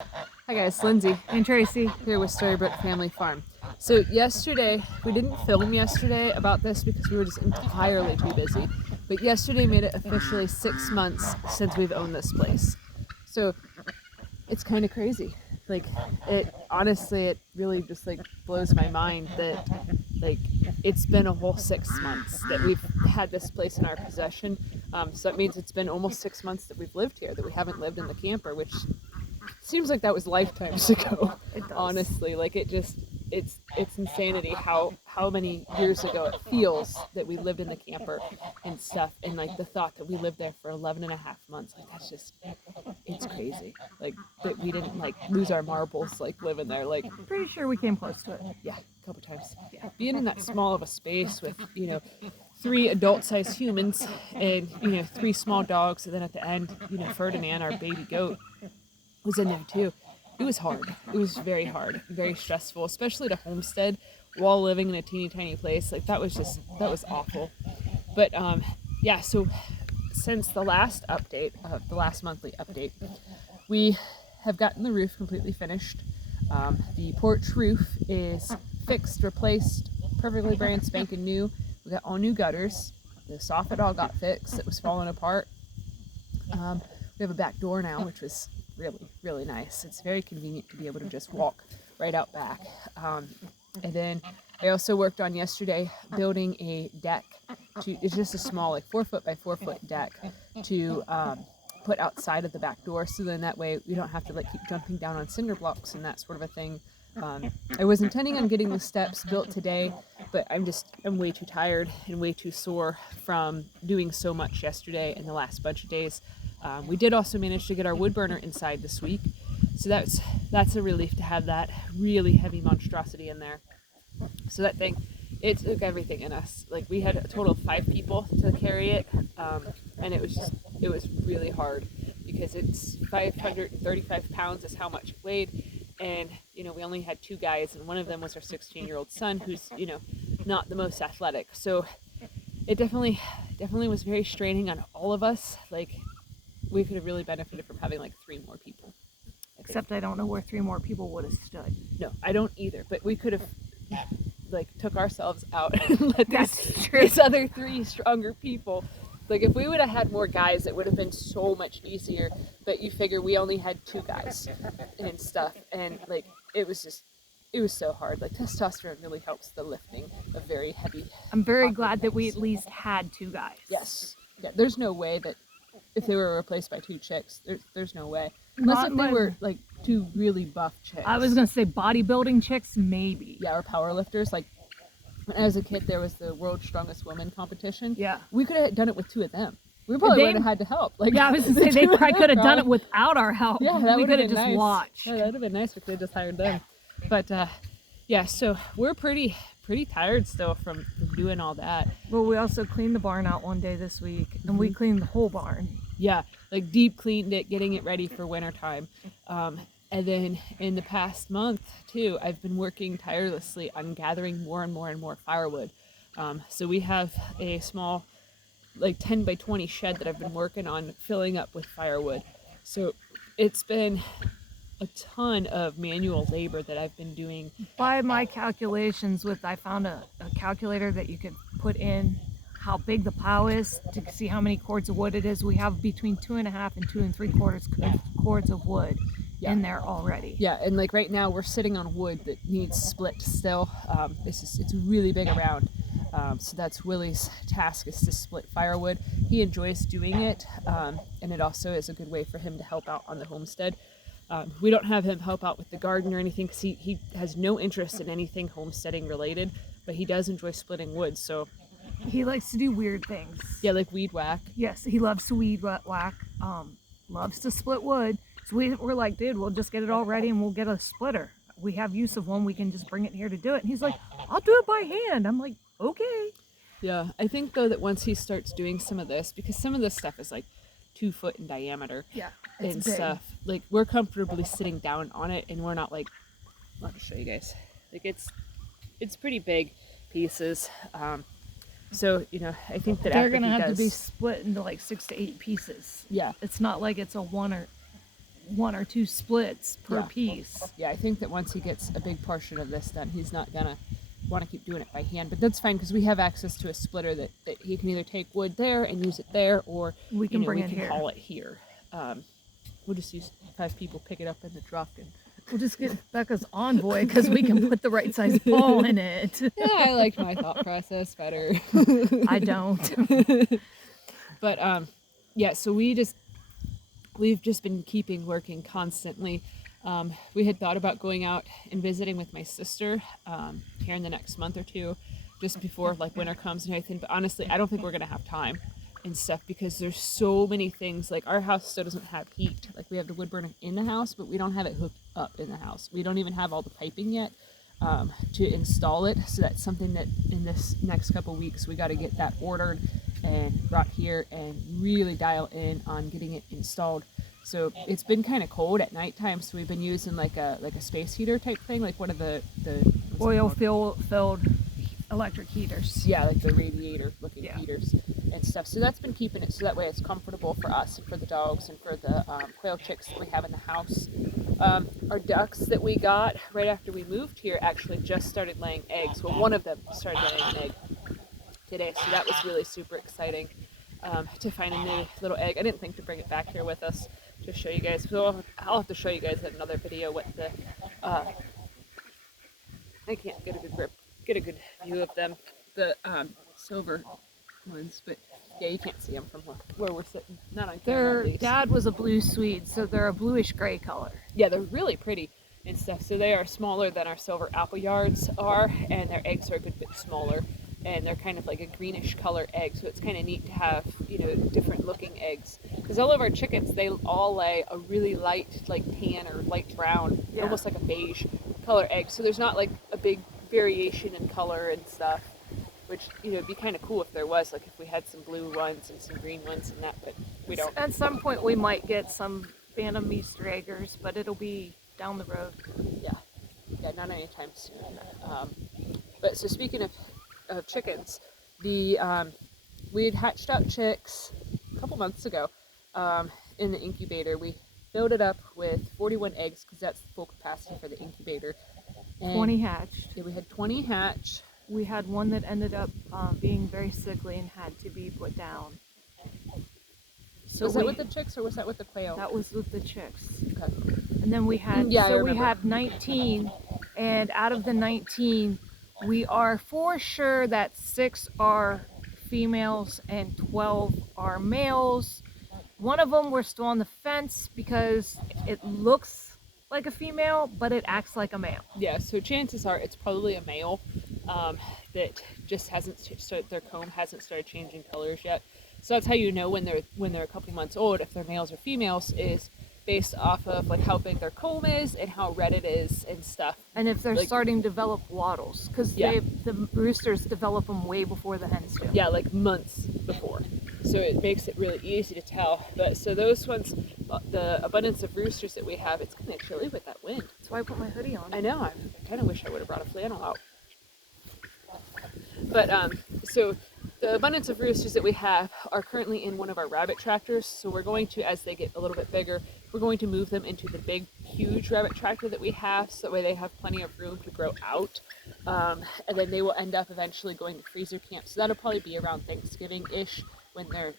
Hi guys, Lindsay and Tracy here with Storybrooke Family Farm. So yesterday, we didn't film yesterday about this because we were just entirely too busy, but yesterday made it officially 6 months since we've owned this place. So it's kind of crazy. Like, it honestly, it really just like blows my mind that like it's been a whole 6 months that we've had this place in our possession. So that means it's been almost 6 months that we've lived here, that we haven't lived in the camper, which seems like that was lifetimes ago. It does. Honestly, like it's insanity how many years ago it feels that we lived in the camper and stuff, and like the thought that we lived there for 11 and a half months, like that's just, it's crazy. Like that we didn't like lose our marbles like living there. Like, Pretty sure we came close to it. yeah, a couple times. Yeah, being in that small of a space with 3 adult-sized humans and 3 small dogs, and then at the end, Ferdinand, our baby goat, was in there too. It was hard. It was very hard, very stressful, especially to homestead while living in a teeny tiny place. Like that was awful. But yeah, so since the last update, the last monthly update, we have gotten the roof completely finished. The porch roof is fixed, replaced, perfectly brand spanking new. We got all new gutters. The soffit all got fixed. It was falling apart. We have a back door now, which was really nice. It's very convenient to be able to just walk right out back. And then I also worked on yesterday building a deck. It's just a small, like 4 foot by 4 foot deck to put outside of the back door, so then that way we don't have to like keep jumping down on cinder blocks and that sort of a thing. I was intending on getting the steps built today, but I'm way too tired and way too sore from doing so much yesterday and the last bunch of days. We did also manage to get our wood burner inside this week, so that's a relief to have that really heavy monstrosity in there. So that thing, it took everything in us. Like we had a total of 5 people to carry it, and it was really hard because it's 535 pounds is how much it weighed, and we only had 2 guys, and one of them was our 16-year-old son, who's not the most athletic. So it definitely was very straining on all of us. Like we could have really benefited from having like 3 more people. Except I don't know where 3 more people would have stood. No, I don't either. But we could have like took ourselves out and let these other 3 stronger people. Like if we would have had more guys, it would have been so much easier. But you figure we only had 2 guys and stuff, and like it was so hard. Like testosterone really helps the lifting of very heavy. I'm very glad that we at least had 2 guys. Yes. Yeah. There's no way that if they were replaced by 2 chicks, there's no way. Unless if they were like 2 really buff chicks. I was gonna say bodybuilding chicks, maybe. Yeah, or power lifters. Like when I was a kid, there was the World's Strongest Woman competition. Yeah. We could have done it with 2 of them. We probably would have had to help. Like, yeah, I was gonna say they probably could have done it without our help. Yeah, that we would could have have just nice. watched. Yeah, that would have been nice if they just hired them. But yeah, so we're pretty tired still from doing all that. Well, we also cleaned the barn out one day this week, and we cleaned the whole barn. Yeah, like deep cleaned it, getting it ready for winter time. And then in the past month too, I've been working tirelessly on gathering more and more firewood. So we have a small, like 10 by 20 shed that I've been working on filling up with firewood. So it's been a ton of manual labor that I've been doing. By my calculations, I found a calculator that you could put in how big the pile is to see how many cords of wood it is. We have between 2.5 and 2 3/4 cords of wood in there already. Yeah, and like right now we're sitting on wood that needs split still. It's really big around. So that's Willie's task, is to split firewood. He enjoys doing it, and it also is a good way for him to help out on the homestead. We don't have him help out with the garden or anything because he has no interest in anything homesteading related, but he does enjoy splitting wood. So he likes to do weird things. Yeah, like weed whack. Yes, he loves to weed whack. Loves to split wood. So we're like, dude, we'll just get it all ready and we'll get a splitter. We have use of one. We can just bring it here to do it. And he's like, I'll do it by hand. I'm like, okay. Yeah, I think though that once he starts doing some of this, because some of this stuff is like 2 foot in diameter, yeah, and big stuff, like we're comfortably sitting down on it, and we're not like, I'll just show you guys. Like it's pretty big pieces. So I think that they're gonna have to be split into like 6 to 8 pieces. Yeah, it's not like it's a 1 or 1 or 2 splits per Yeah. piece. Yeah, I think that once he gets a big portion of this done, he's not gonna want to keep doing it by hand. But that's fine because we have access to a splitter that he can either take wood there and use it there, or We can bring we it can here. haul it here. We'll just have people pick it up in the truck and. We'll just get Becca's Envoy because we can put the right size ball in it. Yeah, I liked my thought process better. I don't. But yeah, so we've just been working constantly. We had thought about going out and visiting with my sister here in the next month or two, just before like winter comes and everything. But honestly, I don't think we're gonna have time and stuff because there's so many things. Like our house still doesn't have heat. Like we have the wood burner in the house, but we don't have it hooked up in the house. We don't even have all the piping yet to install it. So that's something that in this next couple weeks we got to get that ordered and brought here and really dial in on getting it installed. So it's been kind of cold at nighttime, so we've been using like a space heater type thing, like one of the Oil filled electric heaters. yeah, like the radiator looking Yeah. heaters and stuff. So that's been keeping it so that way it's comfortable for us and for the dogs and for the quail chicks that we have in the house. Our ducks that we got right after we moved here actually just started laying eggs. Well, one of them started laying an egg today, so that was really super exciting to find a new little egg. I didn't think to bring it back here with us to show you guys. So I'll have to show you guys in another video what the I can't get a good view of them, the silver ones, but yeah, you can't see them from where we're sitting. Not on camera, Their at least. dad was a blue Swede, so they're a bluish gray color. Yeah, they're really pretty and stuff. So they are smaller than our silver apple yards are, and their eggs are a good bit smaller, and they're kind of like a greenish color egg. So it's kind of neat to have different looking eggs, because all of our chickens, they all lay a really light like tan or light brown, Yeah. almost like a beige color egg. So there's not like a big variation in color and stuff, which it'd be kind of cool if there was, like if we had some blue ones and some green ones and that, but we don't. At some point we might get some Phantom Easter eggers, but it'll be down the road. Yeah, not anytime soon. But so speaking of chickens, we had hatched out chicks a couple months ago in the incubator. We filled it up with 41 eggs because that's the full capacity for the incubator. And 20 hatched. yeah, we had 20 hatch. We had one that ended up being very sickly and had to be put down. So Was that with the chicks or was that with the quail? That was with the chicks. Okay. And then we had, Yeah, I so we remember. had 19, and out of the 19, we are for sure that 6 are females and 12 are males. One of them we're still on the fence because it looks like a female, but it acts like a male. Yeah, so chances are it's probably a male that just hasn't their comb hasn't started changing colors yet. So that's how you know when they're a couple months old, if they're males or females, is based off of like how big their comb is and how red it is and stuff. And if they're Like- starting to develop wattles, because Yeah. the roosters develop them way before the hens do. Yeah, like months before. So it makes it really easy to tell. But so those ones, the abundance of roosters that we have, it's kind of chilly with that wind. That's why I put my hoodie on. I know. I kind of wish I would have brought a flannel out. But so the abundance of roosters that we have are currently in one of our rabbit tractors. So we're going to, as they get a little bit bigger, we're going to move them into the big, huge rabbit tractor that we have. So that way they have plenty of room to grow out. And then they will end up eventually going to freezer camp. So that'll probably be around Thanksgiving-ish when they're,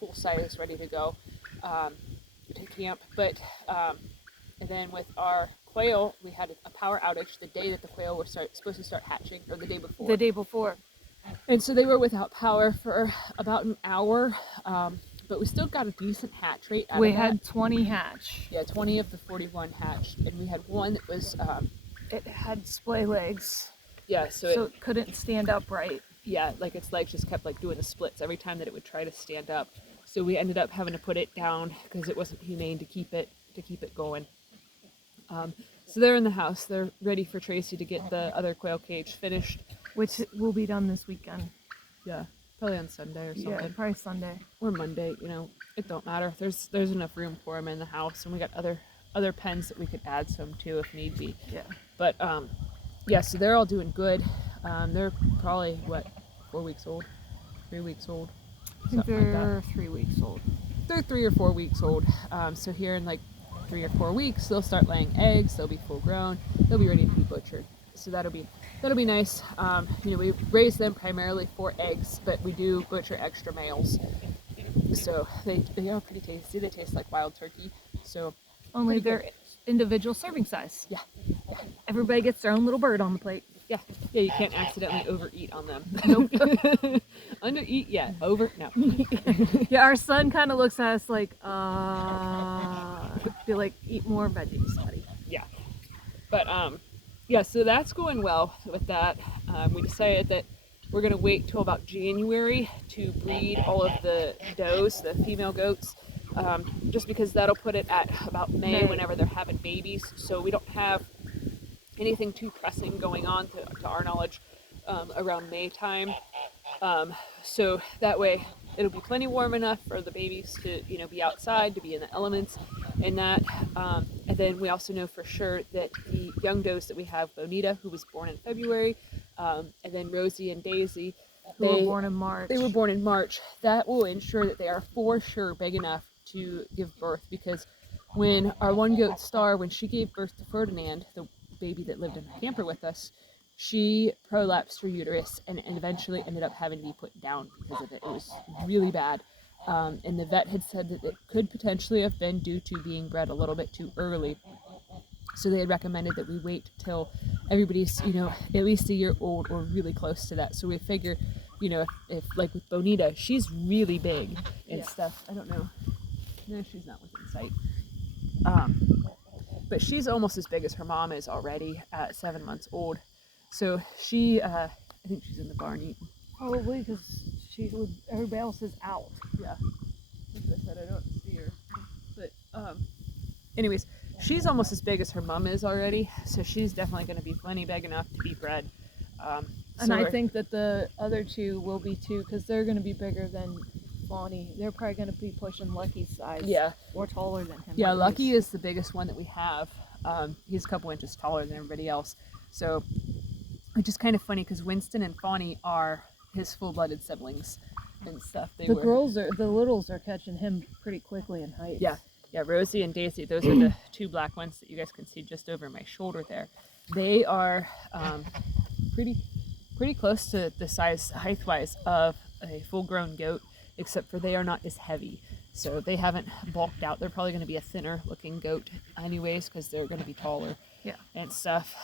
full size, ready to go to camp. But and then with our quail, we had a power outage the day that the quail were supposed to start hatching, or the day before. The day before. And so they were without power for about an hour, but we still got a decent hatch rate out We of that. had 20 hatch. Yeah, 20 of the 41 hatched, and we had one that was, It had splay legs, yeah, so so it couldn't stand upright. yeah, like its legs just kept like doing the splits every time that it would try to stand up. So we ended up having to put it down because it wasn't humane to keep it going. So they're in the house. They're ready for Tracy to get the other quail cage finished. Which will be done this weekend. Yeah, probably on Sunday or something. Yeah, probably Sunday. Or Monday. It don't matter. There's enough room for them in the house, and we got other pens that we could add some to if need be. Yeah. But yeah, so they're all doing good. They're probably 4 weeks old, 3 weeks old. I think something like that. they're 3 weeks old. They're 3 or 4 weeks old. So here in like 3 or 4 weeks, they'll start laying eggs. They'll be full grown. They'll be ready to be butchered. So that'll be nice. We raise them primarily for eggs, but we do butcher extra males. So they are pretty tasty. They taste like wild turkey. So Only pretty they're good. individual serving size. Yeah. Everybody gets their own little bird on the plate. Yeah, you can't accidentally overeat on them. Nope. Undereat, yeah. Over, no. Yeah, our son kind of looks at us like, feel like, eat more veggies, buddy. Yeah. But, so that's going well with that. We decided that we're going to wait till about January to breed all of the does, the female goats, just because that'll put it at about May whenever they're having babies. So we don't have anything too pressing going on to our knowledge around May time. So that way it'll be plenty warm enough for the babies to, be outside, to be in the elements and that. And then we also know for sure that the young does that we have, Bonita, who was born in February, and then Rosie and Daisy, They were born in March. They were born in March. That will ensure that they are for sure big enough to give birth, because when our one goat Star, when she gave birth to Ferdinand, the baby that lived in the camper with us, she prolapsed her uterus and eventually ended up having to be put down because of it. It was really bad. And the vet had said that it could potentially have been due to being bred a little bit too early. So they had recommended that we wait till everybody's, at least a year old or really close to that. So we figure, if like with Bonita, she's really big and stuff. I don't know. No, she's not within sight. But she's almost as big as her mom is already at 7 months old. So she, I think she's in the barn eating. Probably because everybody else is out. Yeah. As I said, I don't see her. But, anyways, she's almost as big as her mom is already. So she's definitely going to be plenty big enough to be bred. And I think that the other two will be too, because they're going to be bigger than Bonnie. They're probably going to be pushing Lucky's size. Yeah. Or taller than him. Yeah, Lucky is the biggest one that we have. He's a couple inches taller than everybody else. So, which is kind of funny because Winston and Fawny are his full-blooded siblings and stuff. The littles are catching him pretty quickly in height. Yeah, Rosie and Daisy, those are the two black ones that you guys can see just over my shoulder there. They are pretty close to the size, height-wise, of a full-grown goat, except for they are not as heavy. So they haven't bulked out. They're probably going to be a thinner-looking goat anyways, because they're going to be taller and stuff.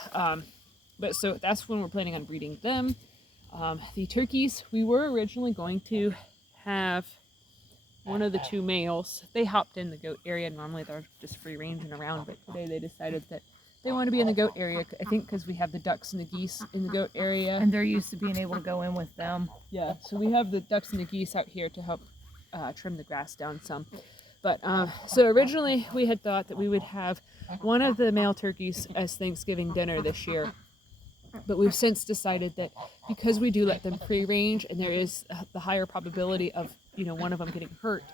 But so that's when we're planning on breeding them. The turkeys, we were originally going to have one of the two males. They hopped in the goat area. Normally they're just free ranging around, but today they decided that they want to be in the goat area. I think because we have the ducks and the geese in the goat area. And they're used to being able to go in with them. Yeah, so we have the ducks and the geese out here to help trim the grass down some. But so originally we had thought that we would have one of the male turkeys as Thanksgiving dinner this year. But we've since decided that because we do let them free range and there is the higher probability of, one of them getting hurt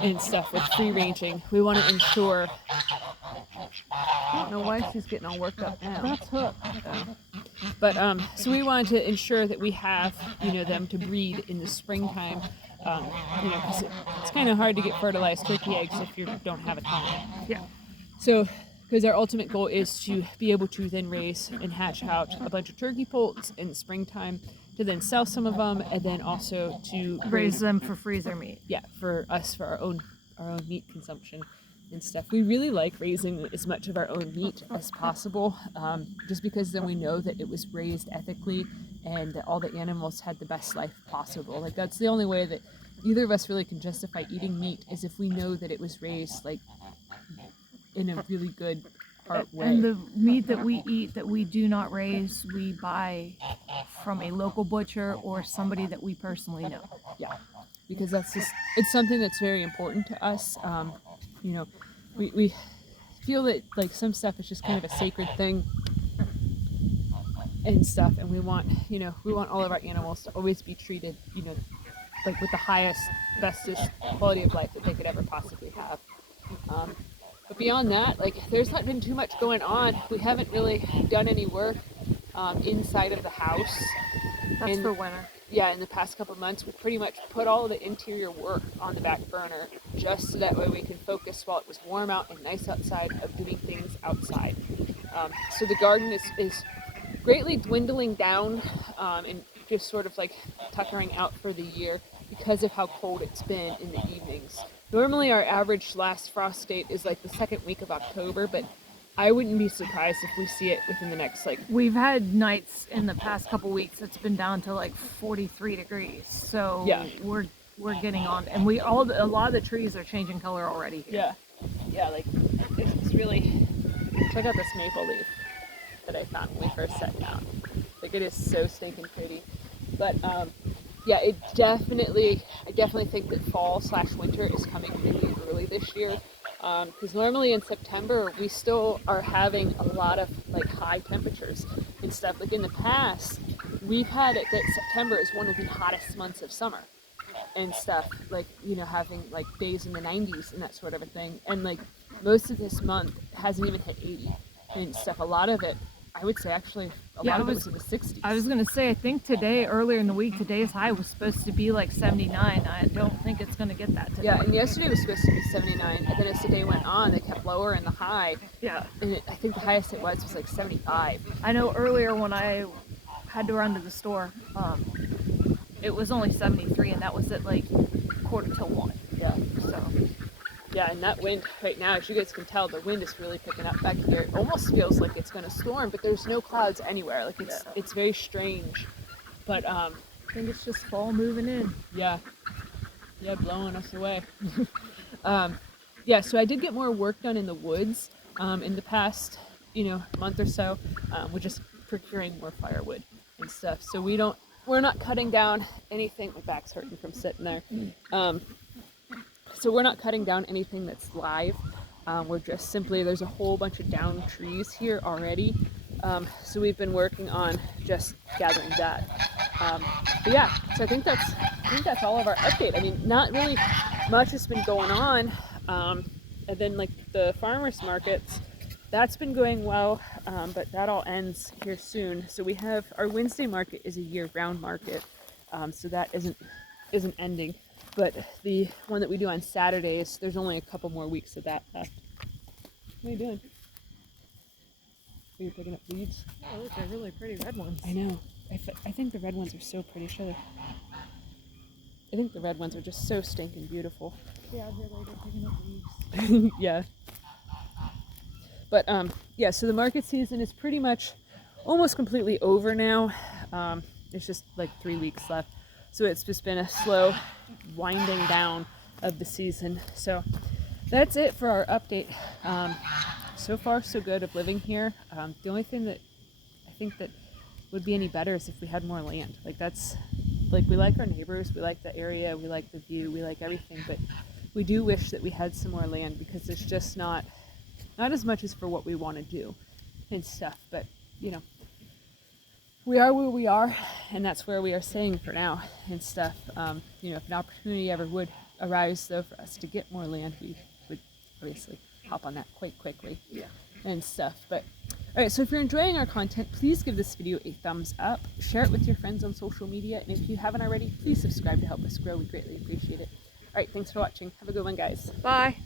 and stuff with free ranging, we want to ensure. I don't know why she's getting all worked up now. That's Hook. But so we wanted to ensure that we have, them to breed in the springtime. Because it's kind of hard to get fertilized turkey eggs if you don't have a ton. Yeah. So, because our ultimate goal is to be able to then raise and hatch out a bunch of turkey poults in the springtime, to then sell some of them, and then also to raise them for freezer meat. Yeah, for us, for our own meat consumption and stuff. We really like raising as much of our own meat as possible, just because then we know that it was raised ethically and that all the animals had the best life possible. Like, that's the only way that either of us really can justify eating meat, is if we know that it was raised like in a really good heart way. And the meat that we eat that we do not raise, we buy from a local butcher or somebody that we personally know. Yeah, because it's something that's very important to us. We feel that like some stuff is just kind of a sacred thing and stuff, and we want all of our animals to always be treated, like with the highest, bestest quality of life that they could ever possibly have. But beyond that, like, there's not been too much going on. We haven't really done any work inside of the house. That's for winter. yeah, in the past couple of months, we pretty much put all of the interior work on the back burner just so that way we can focus while it was warm out and nice outside of doing things outside. So the garden is greatly dwindling down and just sort of like tuckering out for the year because of how cold it's been in the evenings. Normally our average last frost date is like the second week of October, but I wouldn't be surprised if we see it within the next like. We've had nights in the past couple weeks it's been down to like 43 degrees. So Yeah. we're getting on, and a lot of the trees are changing color already here. Yeah, like it's really. Check out this maple leaf that I found when we first sat down. Like it is so stinking pretty. But yeah, I definitely think that fall/winter is coming really early this year. Because normally in September we still are having a lot of like high temperatures and stuff. Like in the past, we've had it that September is one of the hottest months of summer and stuff. Like, you know, having like days in the 90s and that sort of a thing. And like most of this month hasn't even hit 80 and stuff. A lot of it, I would say actually, a lot of it was in the 60s. I was gonna say, I think today, earlier in the week, today's high was supposed to be like 79. I don't think it's gonna get that today. Yeah, and yesterday was supposed to be 79, and then as the day went on, they kept lower in the high. Yeah. And I think the highest it was like 75. I know earlier when I had to run to the store, it was only 73, and that was at like 1:45. Yeah. So. Yeah, and that wind right now, as you guys can tell, the wind is really picking up back here. It almost feels like it's gonna storm, but there's no clouds anywhere. Like it's very strange. But I think it's just fall moving in. Yeah, blowing us away. Yeah, so I did get more work done in the woods in the past, month or so. We're just procuring more firewood and stuff. So we're not cutting down anything. My back's hurting from sitting there. So we're not cutting down anything that's live. We're just simply, there's a whole bunch of down trees here already. So we've been working on just gathering that. But yeah, so I think that's all of our update. I mean, not really much has been going on. And then like the farmers markets, that's been going well, but that all ends here soon. So we have our Wednesday market is a year-round market, so that isn't ending. But the one that we do on Saturdays, there's only a couple more weeks of that left. What are you doing? Are you picking up weeds? Oh, look, they're really pretty red ones. I know. I think the red ones are so pretty. Show them. I think the red ones are just so stinking beautiful. Yeah, out here later picking up leaves. Yeah. But yeah, so the market season is pretty much almost completely over now. It's just like 3 weeks left. So it's just been a slow winding down of the season. So that's it for our update. So far, so good of living here. The only thing that I think that would be any better is if we had more land. We like our neighbors, we like the area, we like the view, we like everything, but we do wish that we had some more land because there's just not as much as for what we want to do and stuff. But we are where we are, and that's where we are staying for now and stuff. If an opportunity ever would arise, though, for us to get more land, we would obviously hop on that quite quickly and stuff. But all right, so if you're enjoying our content, please give this video a thumbs up, share it with your friends on social media, and if you haven't already, please subscribe to help us grow. We greatly appreciate it. All right, thanks for watching. Have a good one, guys. Bye.